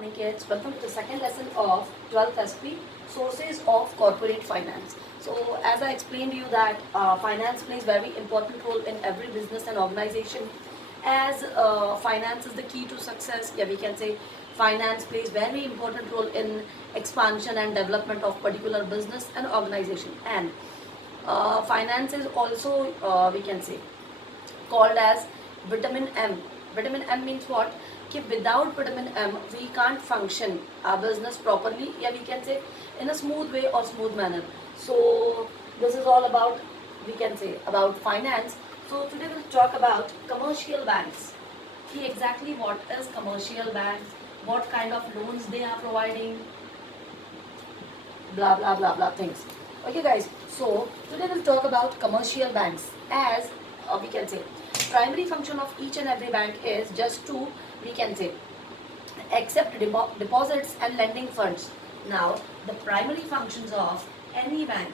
morning kids, welcome to the second lesson of 12th SP, Sources of Corporate Finance. So as I explained to you that finance plays very important role in every business and organization, as finance is the key to success. Yeah, we can say finance plays very important role in expansion and development of particular business and organization. And finance is also we can say called as vitamin M. Vitamin M means what? Ki without vitamin M, we can't function our business properly. Yeah, we can say in a smooth way or smooth manner. So this is all about, we can say, about finance. So today we'll talk about commercial banks. Ki exactly what is commercial banks? What kind of loans they are providing? Blah blah blah blah things. Okay, guys. So today we'll talk about commercial banks as we can say primary function of each and every bank is just to, we can say, accept deposits and lending funds. Now the primary functions of any bank,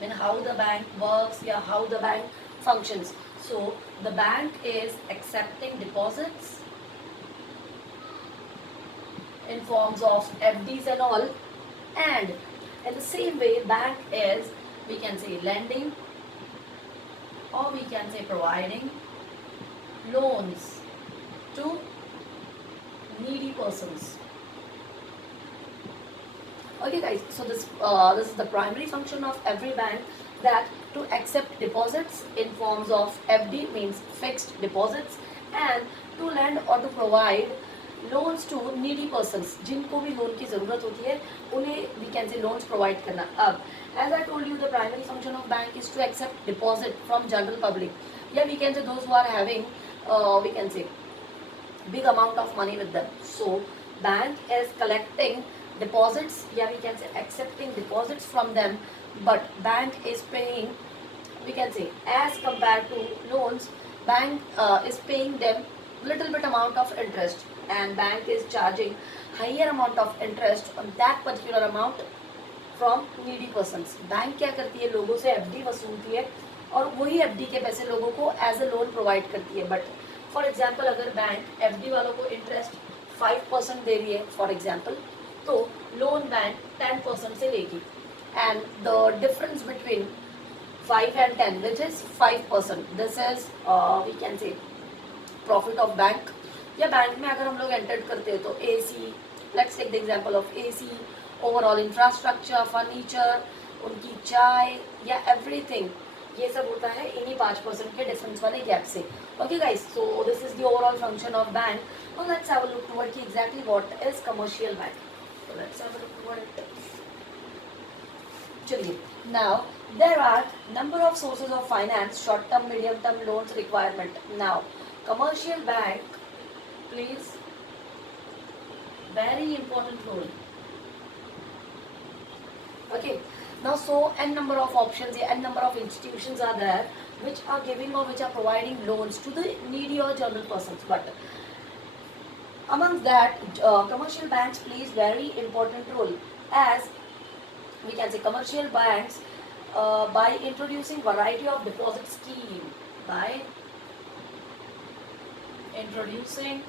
and how the bank works, yeah, how the bank functions. So the bank is accepting deposits in forms of FDs and all, and in the same way bank is, we can say, lending, or we can say providing loans to needy persons. Okay, guys. So this is the primary function of every bank, that to accept deposits in forms of FD means fixed deposits, and to lend or to provide loans to needy persons, जिनको भी loan की ज़रूरत होती है उन्हें we can say loans provide करना. अब as I told you, the primary function of bank is to accept deposit from general public. Yeah, we can say those who are having we can say big amount of money with them. So bank is collecting deposits, yeah, we can say accepting deposits from them, but bank is paying, we can say, as compared to loans, bank is paying them little bit amount of interest, and bank is charging higher amount of interest on that particular amount from needy persons. Bank क्या करती है, लोगों से FD वसूलती है और वही FD के पैसे लोगों को एज अ लोन प्रोवाइड करती है. बट फॉर एग्जांपल अगर बैंक एफडी वालों को इंटरेस्ट 5% दे रही है फॉर एग्जांपल, तो लोन बैंक 10% से लेगी, and the difference between 5 and 10 which is 5%, this is we can say profit of bank. या बैंक में अगर हम लोग एंटर करते हैं तो AC, let's take the example of AC, overall infrastructure, furniture, उनकी चाय या एवरीथिंग, ये सब होता है इन्हीं 5% के डिफरेंस वाले गैप से. Okay guys, so this is the overall function of bank. Now let's have a look toward कि exactly what is commercial bank. So let's have a look toward it. चलिए, now there are number of sources of finance, short term, medium term loans requirement. Now commercial bank plays very important role. Okay, now so n number of options, n number of institutions are there which are giving or which are providing loans to the needy or general persons, but among that commercial banks plays very important role, as we can say commercial banks by introducing variety of deposit scheme, by introducing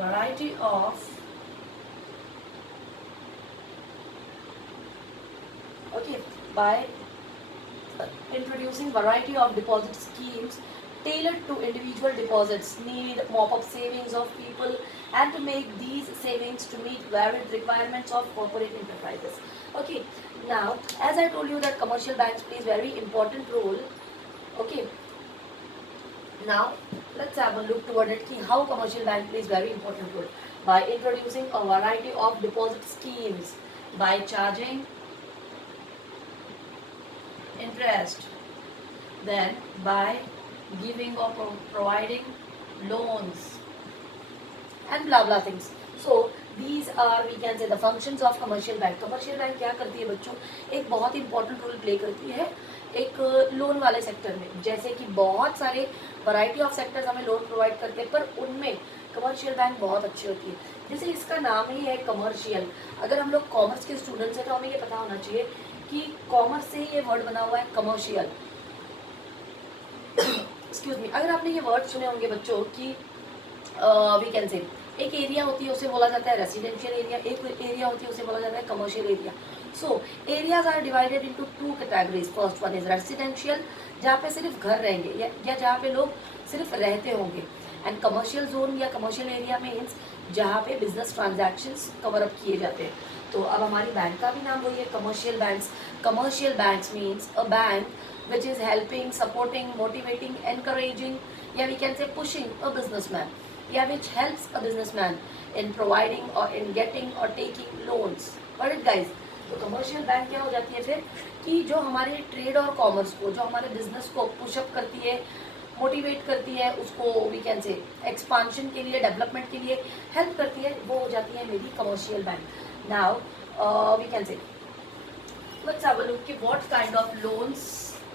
variety of by introducing variety of deposit schemes tailored to individual deposits need, mop up savings of people, and to make these savings to meet varied requirements of corporate enterprises. Okay, now as I told you that commercial banks plays very important role. Okay, now let's have a look toward it ki how commercial bank plays very important role, by introducing a variety of deposit schemes, by charging interest, then by giving or providing loans, and blah blah things. So these are, we can say, the functions of commercial bank. commercial bank क्या करती है बच्चों, एक बहुत important role play करती है एक loan वाले सेक्टर में. जैसे कि बहुत सारे वैरायटी ऑफ सेक्टर्स हमें लोन प्रोवाइड करते हैं, पर उनमें कमर्शियल बैंक बहुत अच्छी होती है. जैसे इसका नाम ही है कमर्शियल. अगर हम लोग कॉमर्स के स्टूडेंट्स हैं तो हमें ये पता होना चाहिए कि कॉमर्स से ही ये वर्ड बना हुआ है कमर्शियल. एक्सक्यूज मी, अगर आपने ये वर्ड सुने होंगे बच्चों कि वी कैन से, एक एरिया होती है उसे बोला जाता है रेसिडेंशियल एरिया, एक एरिया होती है उसे बोला जाता है commercial area. So areas are divided into two categories. First one is residential, जहाँ पे सिर्फ घर रहेंगे या जहाँ पे लोग सिर्फ रहते होंगे. एंड कमर्शियल जोन या कमर्शियल एरिया मीन्स जहाँ पे बिजनेस ट्रांजैक्शंस कवर अप किए जाते हैं. तो अब हमारी बैंक का भी नाम वही है, commercial banks. Commercial banks means a bank which is helping, supporting, motivating, encouraging, yeah, we can say pushing a businessman, yeah, which helps a businessman in providing or in getting or taking loans. Got it guys? तो commercial bank क्या हो जाती है फिर कि जो हमारे trade और कॉमर्स को, जो हमारे बिजनेस को पुशअप करती है, मोटिवेट करती है, उसको वी कैन से एक्सपांशन के लिए, डेवलपमेंट के लिए हेल्प करती है, वो हो जाती है मेरी commercial bank. Now we can say let's have a look कि what kind of loans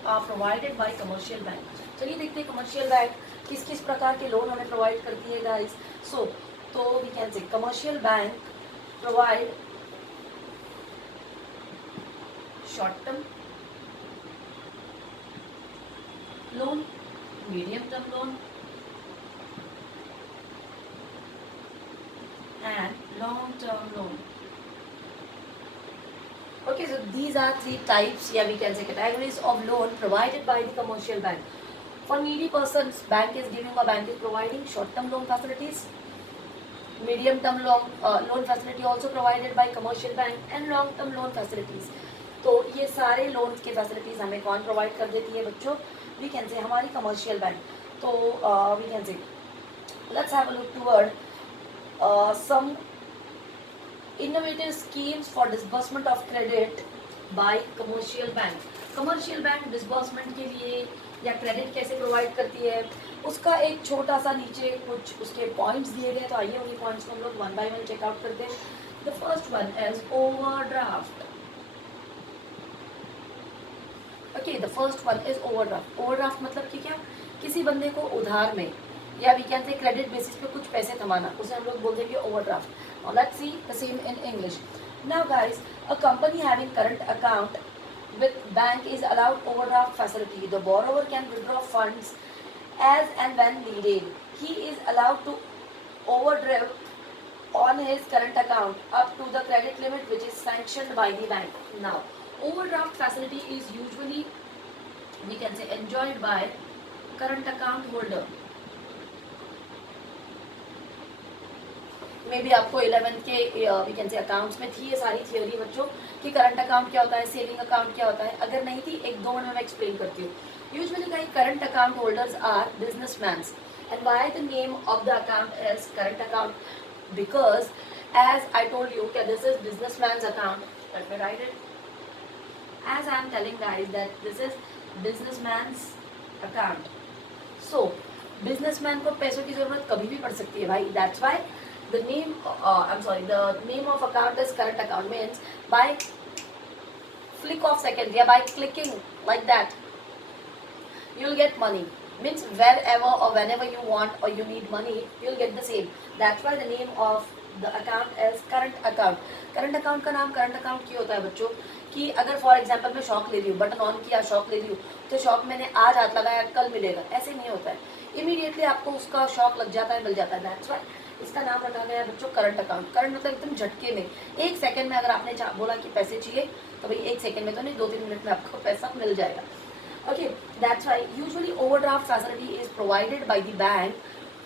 are provided by commercial bank. चलिए देखते हैं कमर्शियल बैंक किस किस प्रकार के लोन हमें प्रोवाइड करती है गाइस. सो तो we can say commercial bank provide short term loan, medium term loan and long term loan. Okay, so these are three types, yeah, we can say categories of loan provided by the commercial bank. For needy persons, bank is giving or bank is providing short term loan facilities, medium term loan facility also provided by commercial bank, and long term loan facilities. तो ये सारे loans के facilities हमें कौन provide कर देती है बच्चों? वी कैन से हमारी कमर्शियल बैंक. तो we can say let's have a look toward some innovative schemes for disbursement of credit by commercial bank. commercial bank disbursement के लिए या क्रेडिट कैसे प्रोवाइड करती है उसका एक छोटा सा नीचे कुछ उसके पॉइंट्स दिए गए. तो आइए उन्हीं पॉइंट्स को हम लोग वन बाय वन चेकआउट करते हैं. The first one is overdraft. Okay, the first one is overdraft. Overdraft मतलब कि क्या, किसी बंदे को उधार में या we can say credit basis पे कुछ पैसे थमाना, उसे हम लोग बोल देंगे overdraft. Now let's see the same in English. Now guys, a company having current account with bank is allowed overdraft facility. The borrower can withdraw funds as and when needed. He is allowed to overdraft on his current account up to the credit limit which is sanctioned by the bank. Now, overdraft facility is usually we can say enjoyed by current account holder. मे भी आपको 11th के we can से accounts में थी ये सारी theory बच्चों कि करंट अकाउंट क्या होता है, सेविंग अकाउंट क्या होता है. अगर नहीं थी एक दो मिनट में एक्सप्लेन करती हूँ. Usually guys current account holders are businessmans. And why the name of the account is current account? Because as I told you that this is businessman's account. Let me write it. As I am telling guys that this is businessman's account. So businessman को पैसों की जरूरत कभी भी पड़ सकती है भाई. That's why the name of account is current account. Means by flick of second, yeah, by clicking like that you'll get money. Means wherever or whenever you want or you need money, you'll get the same. That's why the name of the account is current account. current account का नाम current account क्यों होता है बच्चों कि अगर for example मैं shock ले रही हूँ, बटन ऑन किया, शॉक ले रही हूँ, तो शॉक मैंने आज हाथ लगाया कल मिलेगा, ऐसे नहीं होता है. इमीडिएटली आपको उसका शॉक लग जाता है, मिल जाता है. दैट्स वाई इसका नाम रखा गया है बच्चों करंट अकाउंट. करंट मतलब एकदम झटके में, एक सेकंड में. अगर आपने बोला कि पैसे चाहिए तो भाई एक सेकंड में तो नहीं, 2-3 मिनट में आपको पैसा मिल जाएगा. Okay, that's why usually overdraft facility is provided by the bank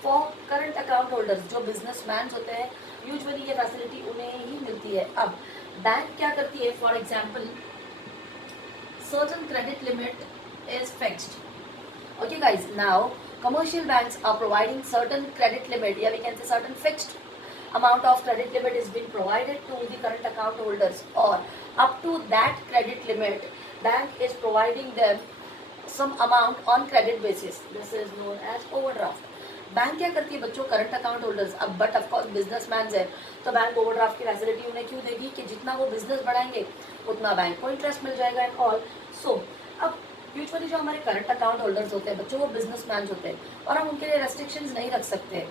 for current account holders. जो बिजनेसमैन होते हैं यूजुअली ये फैसिलिटी उन्हें ही मिलती है. अब बैंक क्या करती है, for example certain credit limit is fixed. Okay guys, now commercial banks are providing certain credit limit, yeah, we can say certain fixed amount of credit limit is being provided to the current account holders, or up to that credit limit bank is providing them some amount on credit basis. This is known as overdraft. Bank क्या करती है बच्चों, current account holders. अब but of course businessman है तो bank overdraft की facility उन्हें क्यों देगी कि जितना वो बिजनेस बढ़ाएंगे उतना बैंक को इंटरेस्ट मिल जाएगा एंड ऑल. सो अब यूजुअली जो हमारे करंट अकाउंट होल्डर्स होते हैं बच्चों वो बिजनेसमैन होते हैं और हम उनके लिए रेस्ट्रिक्शंस नहीं रख सकते.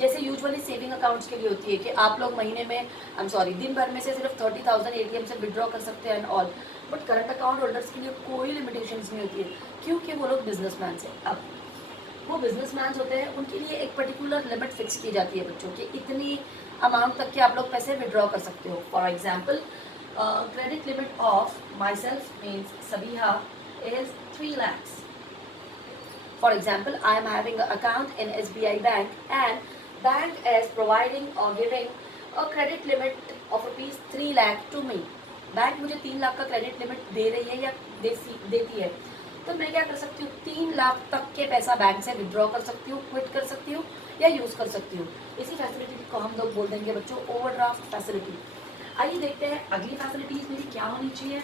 जैसे यूजुअली सेविंग अकाउंट्स के लिए होती है कि आप लोग महीने में दिन भर में से सिर्फ 30,000 एटीएम से विड्रॉ कर सकते हैं and all. But current account holders के लिए कोई लिमिटेशंस नहीं होती है क्योंकि वो लोग बिजनेसमैन हैं. अब वो बिजनेसमैन होते हैं, उनके लिए एक पर्टिकुलर लिमिट फिक्स की जाती है बच्चों की, इतनी अमाउंट तक के आप लोग पैसे विड्रॉ कर सकते हो. For example, credit limit of myself means Sabiha is 3 lakhs. For example, I am having an account in SBI Bank and bank is providing or giving a credit limit of rupees 3 lakh to me. Bank मुझे 3 लाख का credit limit दे रही है या देती है, तो मैं क्या कर सकती हूँ, 3 लाख तक के पैसा बैंक से विड्रॉ कर सकती हूँ, क्विट कर सकती हूँ या यूज़ कर सकती हूँ. इसी फैसिलिटी को हम लोग बोल देंगे बच्चों ओवरड्राफ्ट फैसिलिटी. आइए देखते हैं अगली फैसिलिटीज मेरी क्या होनी चाहिए.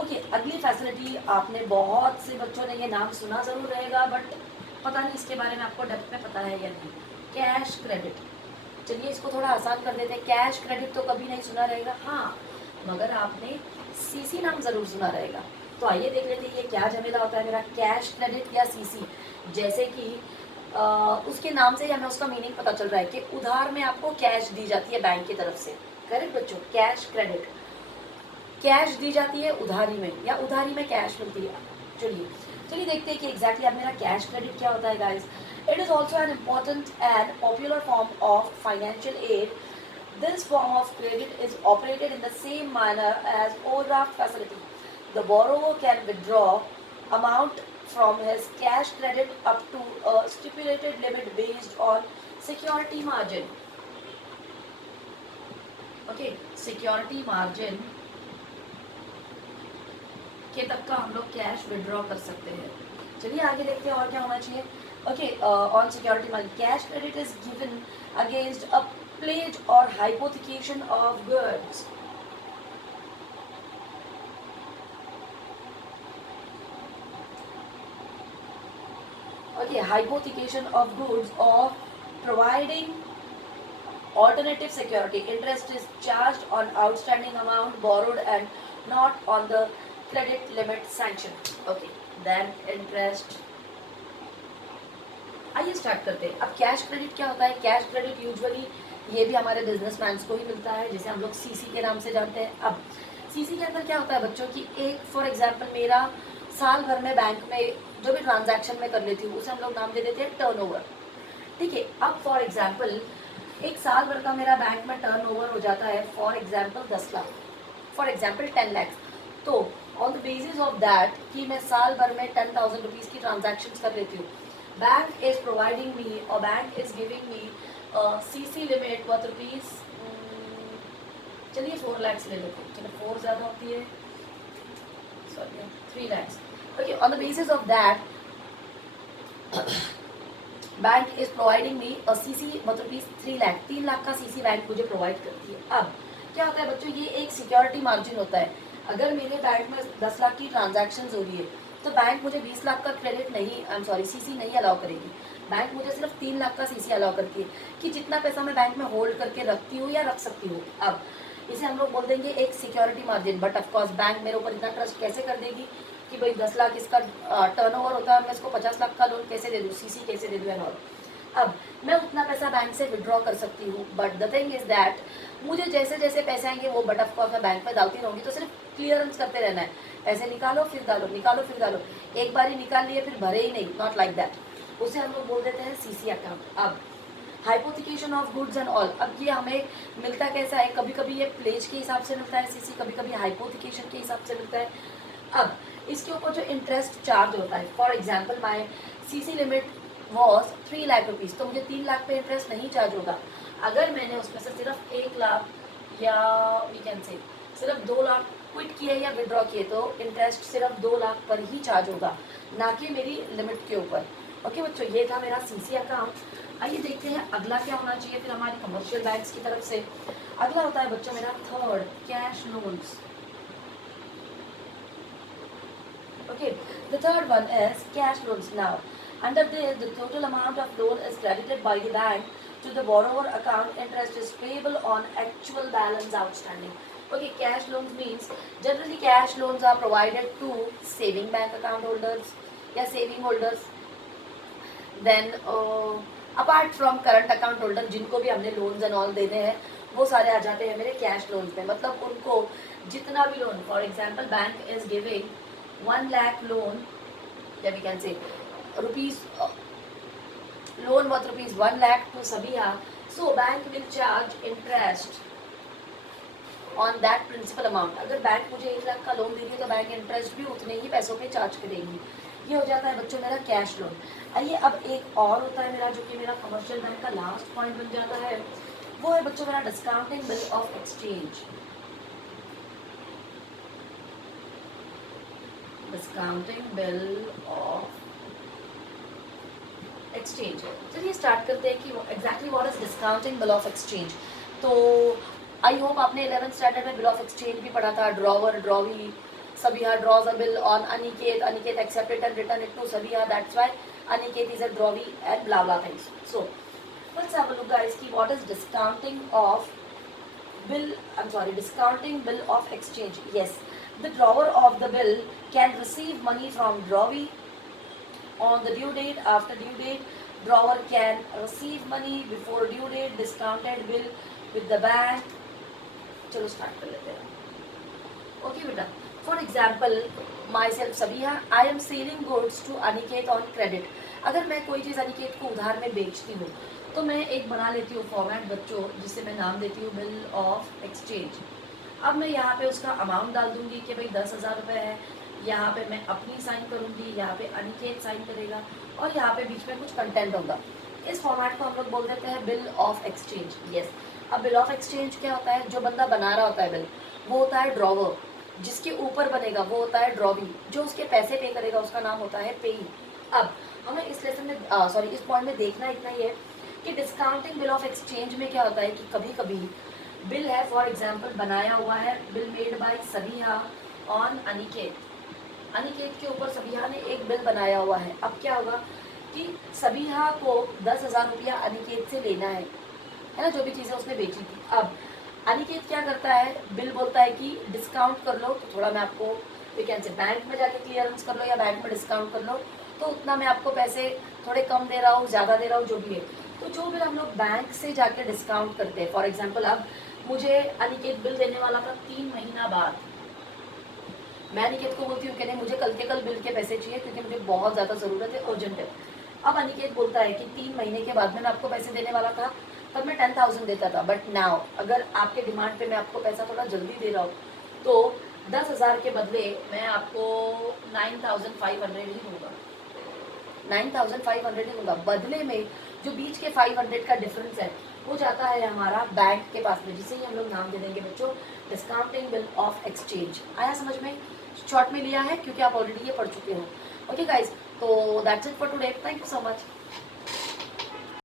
ओके, अगली फैसिलिटी आपने बहुत से बच्चों ने ये नाम सुना ज़रूर रहेगा, बट पता नहीं इसके बारे में आपको डेप्थ में पता है या नहीं. Cash credit. चलिए इसको थोड़ा आसान कर देते हैं. कैश क्रेडिट तो कभी नहीं सुना रहेगा, हाँ, मगर आपने सीसी नाम ज़रूर सुना रहेगा. तो आइए देख लेते हैं ये क्या झमेला होता है मेरा कैश क्रेडिट या सीसी. जैसे कि उसके नाम से ही हमें उसका मीनिंग पता चल रहा है कि उधार में आपको कैश दी जाती है बैंक की तरफ से. करेक्ट बच्चों, कैश क्रेडिट. कैश दी जाती है उधारी में या उधारी में कैश मिलती है. चलिए देखते हैं कि एग्जैक्टली अब मेरा कैश क्रेडिट क्या होता है guys. It is also an important and popular form of financial aid. This form of credit is operated in the same manner as overdraft facility. The borrower can withdraw amount from his cash credit up to a stipulated limit based on security margin. Okay, security margin के तक का हम लोग cash withdraw कर सकते हैं. चलिए आगे देखते हैं और क्या होना चाहिए. Okay, on security margin cash credit is given against a pledge or hypothecation of goods. Okay, hypothecation of goods or providing alternative security. Interest is charged on outstanding amount borrowed and not on the credit limit sanctioned. Okay, then interest. आइए start करते हैं. अब cash credit क्या होता है. Cash credit usually ये भी हमारे बिजनेसमैन को ही मिलता है, जिसे हम लोग सीसी के नाम से जानते हैं. अब सीसी के अंदर क्या होता है बच्चों की, एक फॉर एग्जांपल मेरा साल भर में बैंक में जो भी ट्रांजैक्शन में कर लेती हूँ उसे हम लोग नाम दे देते हैं टर्नओवर. ठीक है. अब फॉर एग्जांपल एक साल भर का मेरा बैंक में टर्नओवर हो जाता है for example 10 lakh, for example 10 lakh. तो on the basis of that कि मैं साल भर में 10,000 रुपीज़ की ट्रांजैक्शंस कर लेती हूँ, बैंक इज प्रोवाइडिंग मी और bank is giving me CC limit worth rupees, चलिए 4 लाख ले लेते हैं. चलिए 4 ज़्यादा होती है, sorry 3 lakh. Okay, on the basis of that bank is providing me CC worth rupees 3 lakh. 3 lakh का सीसी बैंक मुझे प्रोवाइड करती है. अब क्या होता है बच्चों, ये एक सिक्योरिटी मार्जिन होता है. अगर मेरे बैंक में 10 लाख की ट्रांजैक्शन हो रही है तो बैंक मुझे 20 लाख का क्रेडिट नहीं, आई एम सॉरी, सीसी नहीं अलाउ करेगी. बैंक मुझे सिर्फ 3 लाख का सीसी अलाउ करती है कि जितना पैसा मैं बैंक में होल्ड करके रखती हूँ या रख सकती हूँ. अब इसे हम लोग बोल देंगे एक security margin. But of course bank मेरे ऊपर इतना ट्रस्ट कैसे कर देगी कि भाई 10 लाख इसका टर्नओवर होता है, मैं इसको 50 लाख का लोन कैसे दे दूँ, सीसी कैसे दे दूँ एंड ऑल. अब मैं उतना पैसा बैंक से विड्रॉ कर सकती हूँ, but the thing is that मुझे जैसे जैसे पैसे आएंगे वो बट ऑफकोर्स मैं बैंक में डालती रहूँगी. तो सिर्फ क्लियरेंस करते रहना है, पैसे निकालो फिर डालो, निकालो फिर डालो. एक बार ही निकाल लिए फिर भरे ही नहीं, नॉट लाइक दैट. उसे हम लोग बोल देते हैं सीसी अकाउंट. अब hypothecation of goods and all, अब ये हमें मिलता कैसा है, कभी कभी ये प्लेज के हिसाब से मिलता है सीसी, कभी कभी हाइपोथिकेशन के हिसाब से मिलता है. अब इसके ऊपर जो इंटरेस्ट चार्ज होता है, for example my CC limit was 3 lakh rupees, तो मुझे 3 लाख पे इंटरेस्ट नहीं चार्ज होगा. अगर मैंने उसमें से सिर्फ 1 लाख या वी कैन से सिर्फ 2 लाख क्विट किए या विड्रॉ किए तो इंटरेस्ट सिर्फ 2 लाख पर ही चार्ज होगा, ना कि मेरी लिमिट के ऊपर. ओके बच्चों, ये था मेरा सीसी अकाउंट. आइए देखते हैं अगला क्या होना चाहिए फिर हमारी कमर्शियल बैंक्स की तरफ से. अगला होता है बच्चों मेरा third, cash loans. Okay, the third one is cash loans. Now, under this, the total amount of loan is credited by the bank to the borrower account. Interest is payable on actual balance outstanding. Okay, cash loans means generally cash loans are provided to saving bank account holders या saving holders. Then apart from current account holder जिनको भी हमने loans and all देने हैं वो सारे आ जाते हैं मेरे cash loans में. मतलब उनको जितना भी loan, for example bank is giving 1 lakh loan, या we can say rupees loan worth rupees 1 lakh to Sabiha, so bank will charge interest on that principal amount. अगर बैंक मुझे 1 लाख का लोन दे रही है तो बैंक इंटरेस्ट भी उतने ही पैसों पे चार्ज करेगी. ये हो जाता है बच्चों मेरा कैश लोन. आइए अब एक और होता है मेरा, जो कि मेरा कमर्शियल बैंक का लास्ट पॉइंट बन जाता है, वो है बच्चों मेरा discounting bill of exchange. Discounting bill of exchange. चलिए स्टार्ट करते हैं कि exactly what is discounting bill of exchange. तो आई होप आपने 11th स्टैंडर्ड में बिल ऑफ एक्सचेंज भी पढ़ा था. Drawer, drawee, Sabiha draws a bill on Aniket, Aniket accepted and return it to Sabiha, that's why Aniket is a drawee and blah blah things. So let's have a look guys ki what is discounting bill of exchange. Yes, the drawer of the bill can receive money from drawee on the due date, after due date. Drawer can receive money before due date. Discounted bill with the bank. चलो start कर लेते हैं. Okay बेटा, for example myself Sabiha, I am selling goods to Aniket on credit. अगर मैं कोई चीज़ अनिकेत को उधार में बेचती हूँ तो मैं एक बना लेती हूँ फॉर्मेट बच्चों, जिसे मैं नाम देती हूँ बिल ऑफ एक्सचेंज. अब मैं यहाँ पे उसका अमाउंट डाल दूंगी कि भाई 10,000 रुपये है. यहाँ पे मैं अपनी साइन करूँगी, यहाँ पे अनिकेत साइन करेगा, और यहाँ पे बीच में कुछ कंटेंट होगा. इस फॉर्मेट को हम लोग बोल देते हैं बिल ऑफ एक्सचेंज. यस, अब बिल ऑफ एक्सचेंज क्या होता है? जो बंदा बना रहा होता है बिल, वो होता है ड्रॉवर. जिसके ऊपर बनेगा वो होता है ड्रॉवी. जो उसके पैसे पे करेगा उसका नाम होता है पेई. अब हमें इस लेसन में इस पॉइंट में देखना इतना ही है कि डिस्काउंटिंग बिल ऑफ एक्सचेंज में क्या होता है कि कभी कभी बिल है, फॉर एग्जांपल बनाया हुआ है, bill made by Sabiha on Aniket. Aniket के ऊपर Sabiha ने एक बिल बनाया हुआ है. अब क्या होगा कि Sabiha को 10,000 रुपया अनिकेत से लेना है ना, जो भी चीज़ें उसने बेची थी. अब अनिकेत क्या करता है, बिल बोलता है कि डिस्काउंट कर लो, तो थोड़ा मैं आपको वैकेंसी बैंक में जाके क्लियरेंस कर लो या बैंक में डिस्काउंट कर लो, तो उतना मैं आपको पैसे थोड़े कम दे रहा हूँ, ज़्यादा दे रहा हूँ, जो भी है. तो जो बिल हम लोग बैंक से जाके डिस्काउंट करते हैं, फॉर एग्जाम्पल अब मुझे अनिकेत बिल देने वाला था 3 महीना बाद. मैं अनिकेत को बोलती हूँ कि नहीं, मुझे कल के कल बिल के पैसे चाहिए क्योंकि मुझे बहुत ज़्यादा ज़रूरत है, अर्जेंट है. अब अनिकेत बोलता है कि 3 महीने के बाद में मैं आपको पैसे देने वाला था, तब मैं 10,000 देता था, बट नाउ अगर आपके डिमांड पे मैं आपको पैसा थोड़ा जल्दी दे रहा हूँ तो 10,000 के बदले मैं आपको 9,500 ही दूंगा. 9,500 ही दूंगा. बदले में जो बीच के 500 का डिफरेंस है वो जाता है हमारा बैंक के पास में, जिसे ही हम लोग नाम दे देंगे बच्चों डिस्काउंटिंग बिल ऑफ एक्सचेंज. आया समझ में? शॉर्ट में लिया है क्योंकि आप ऑलरेडी ये पढ़ चुके हो. ओके गाइज, तो that's it for today. Thank you so much.